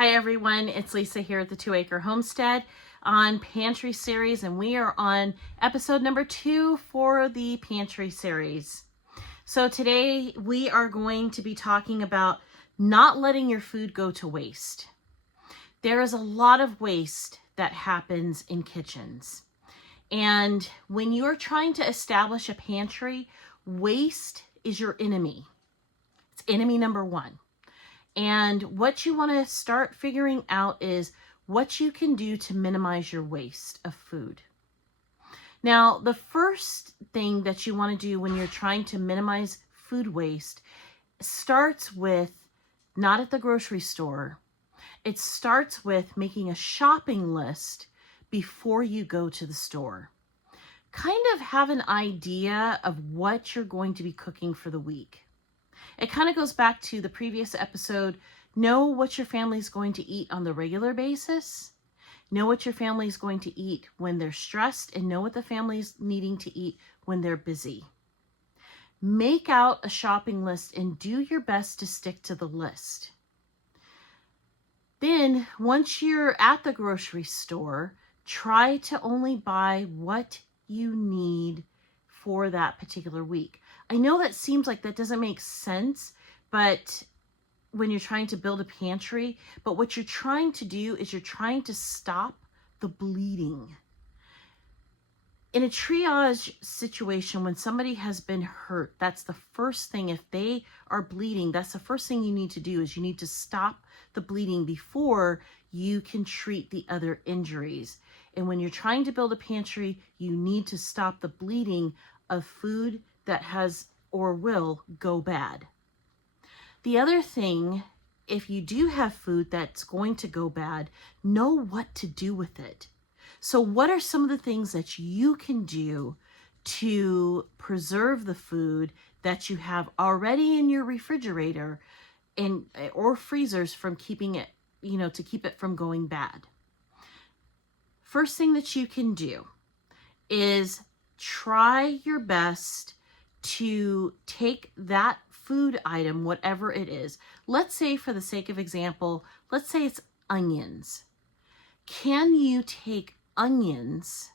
Hi everyone, it's Lisa here at the 2 Acre Homestead on Pantry Series, and we are on episode number 2 for the Pantry Series. So today we are going to be talking about not letting your food go to waste. There is a lot of waste that happens in kitchens. And when you're trying to establish a pantry, waste is your enemy. It's enemy number one. And what you want to start figuring out is what you can do to minimize your waste of food. Now, the first thing that you want to do when you're trying to minimize food waste starts with not at the grocery store. It starts with making a shopping list before you go to the store. Kind of have an idea of what you're going to be cooking for the week. It kind of goes back to the previous episode. Know what your family's going to eat on the regular basis. Know what your family's going to eat when they're stressed, and know what the family's needing to eat when they're busy. Make out a shopping list and do your best to stick to the list. Then, once you're at the grocery store, try to only buy what you need for that particular week. I know that seems like that doesn't make sense, but when you're trying to build a pantry, but what you're trying to do is you're trying to stop the bleeding. In a triage situation, when somebody has been hurt, that's the first thing. If they are bleeding, that's the first thing you need to do, is you need to stop the bleeding before you can treat the other injuries. And when you're trying to build a pantry, you need to stop the bleeding of food that has or will go bad. The other thing, if you do have food that's going to go bad, know what to do with it. So what are some of the things that you can do to preserve the food that you have already in your refrigerator and or freezers from keeping it, to keep it from going bad? First thing that you can do is try your best to take that food item, whatever it is. Let's say, for the sake of example, let's say it's onions. Can you take onions,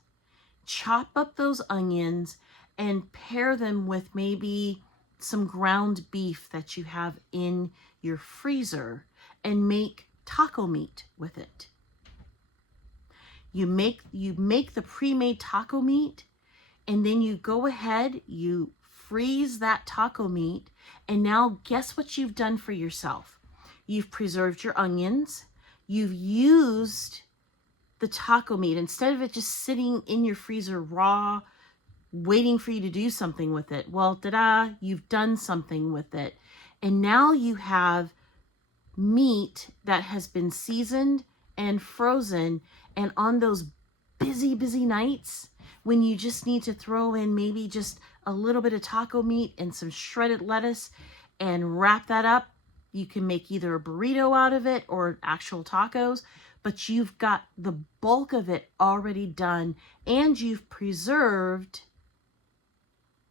chop up those onions, and pair them with maybe some ground beef that you have in your freezer and make taco meat with it? You make the pre-made taco meat, and then you go ahead, you freeze that taco meat, and now guess what you've done for yourself? You've preserved your onions. You've used the taco meat instead of it just sitting in your freezer raw, waiting for you to do something with it. Well, you've done something with it. And now you have meat that has been seasoned and frozen, and on those busy nights when you just need to throw in maybe just a little bit of taco meat and some shredded lettuce and wrap that up, you can make either a burrito out of it or actual tacos, but you've got the bulk of it already done, and you've preserved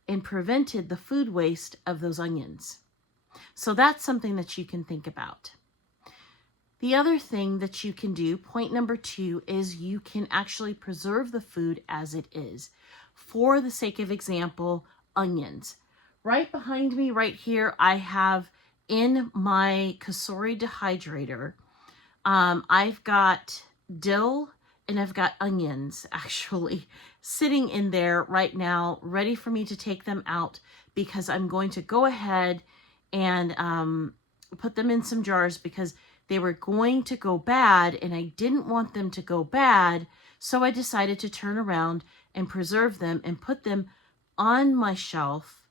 and prevented the food waste of those onions. So that's something that you can think about. The other thing that you can do, point number 2, is you can actually preserve the food as it is. For the sake of example, onions. Right behind me, right here, I have in my Kasori dehydrator, I've got dill and I've got onions actually sitting in there right now, ready for me to take them out, because I'm going to go ahead and put them in some jars, because they were going to go bad and I didn't want them to go bad. So I decided to turn around and preserve them and put them on my shelf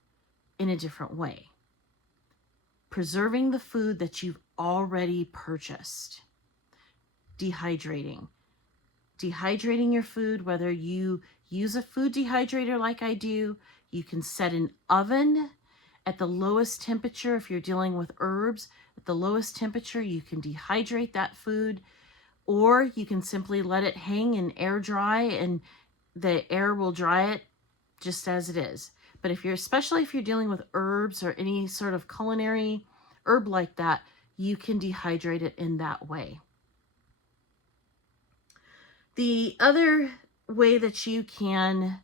in a different way. Preserving the food that you've already purchased. Dehydrating your food, whether you use a food dehydrator like I do. You can set an oven at the lowest temperature. If you're dealing with herbs, at the lowest temperature, you can dehydrate that food, or you can simply let it hang and air dry, and the air will dry it just as it is. But especially if you're dealing with herbs or any sort of culinary herb like that, you can dehydrate it in that way. The other way that you can,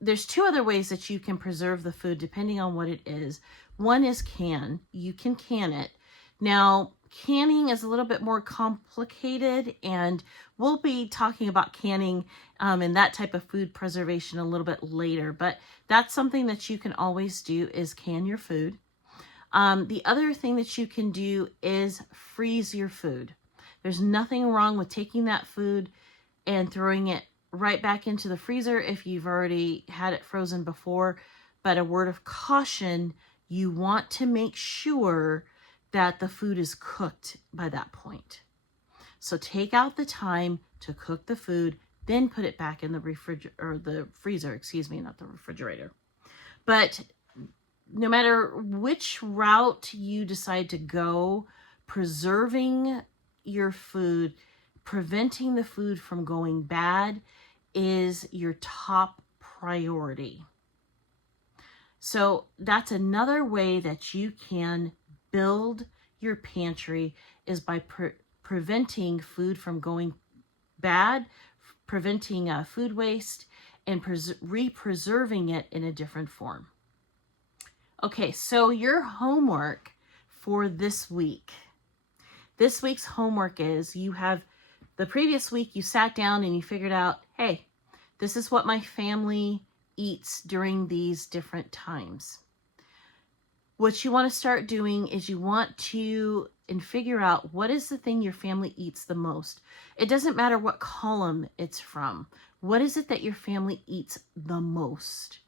there's two other ways that you can preserve the food depending on what it is. One is can. You can can it. Now, canning is a little bit more complicated, and we'll be talking about canning and that type of food preservation a little bit later, but that's something that you can always do, is can your food. The other thing that you can do is freeze your food. There's nothing wrong with taking that food and throwing it right back into the freezer if you've already had it frozen before. But a word of caution, you want to make sure that the food is cooked by that point. So take out the time to cook the food, then put it back in the freezer, not the refrigerator. But no matter which route you decide to go, preserving your food, preventing the food from going bad is your top priority. So that's another way that you can build your pantry, is by preventing food from going bad, preventing food waste, and re-preserving it in a different form. Okay, so your homework for this week. This week's homework is, you have, the previous week you sat down and you figured out, hey, this is what my family eats during these different times. What you want to start doing is you want to figure out, what is the thing your family eats the most. It doesn't matter what column it's from. What is it that your family eats the most?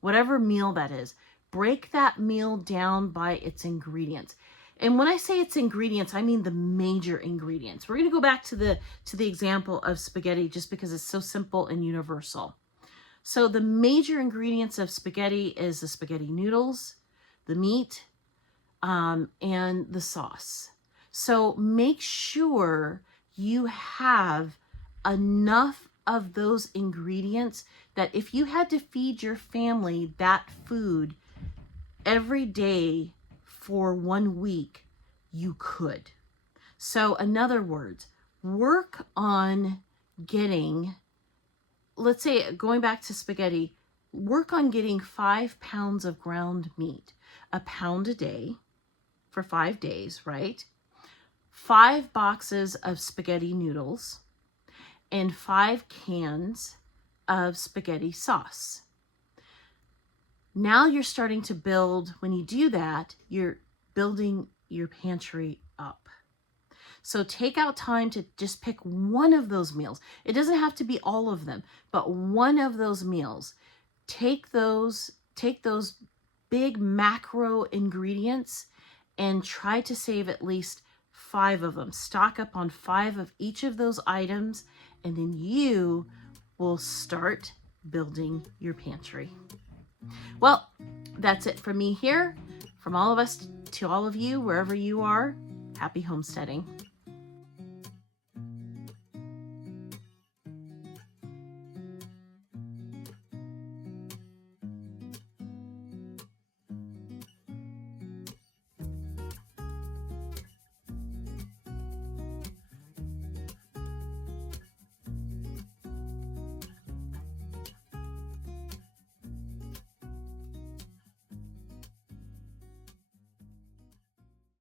Whatever meal that is, break that meal down by its ingredients. And when I say its ingredients, I mean the major ingredients. We're going to go back to the example of spaghetti just because it's so simple and universal. So the major ingredients of spaghetti is the spaghetti noodles, the meat, and the sauce. So make sure you have enough of those ingredients that if you had to feed your family that food every day for 1 week, you could. So in other words, work on getting, let's say, going back to spaghetti, work on getting 5 pounds of ground meat, a pound a day for 5 days, right? 5 boxes of spaghetti noodles and 5 cans of spaghetti sauce. Now you're starting to build, when you do that, you're building your pantry up. So take out time to just pick one of those meals. It doesn't have to be all of them, but one of those meals. Take those big macro ingredients and try to save at least 5 of them. Stock up on 5 of each of those items, and then you will start building your pantry. Well, that's it from me here. From all of us to all of you, wherever you are, happy homesteading.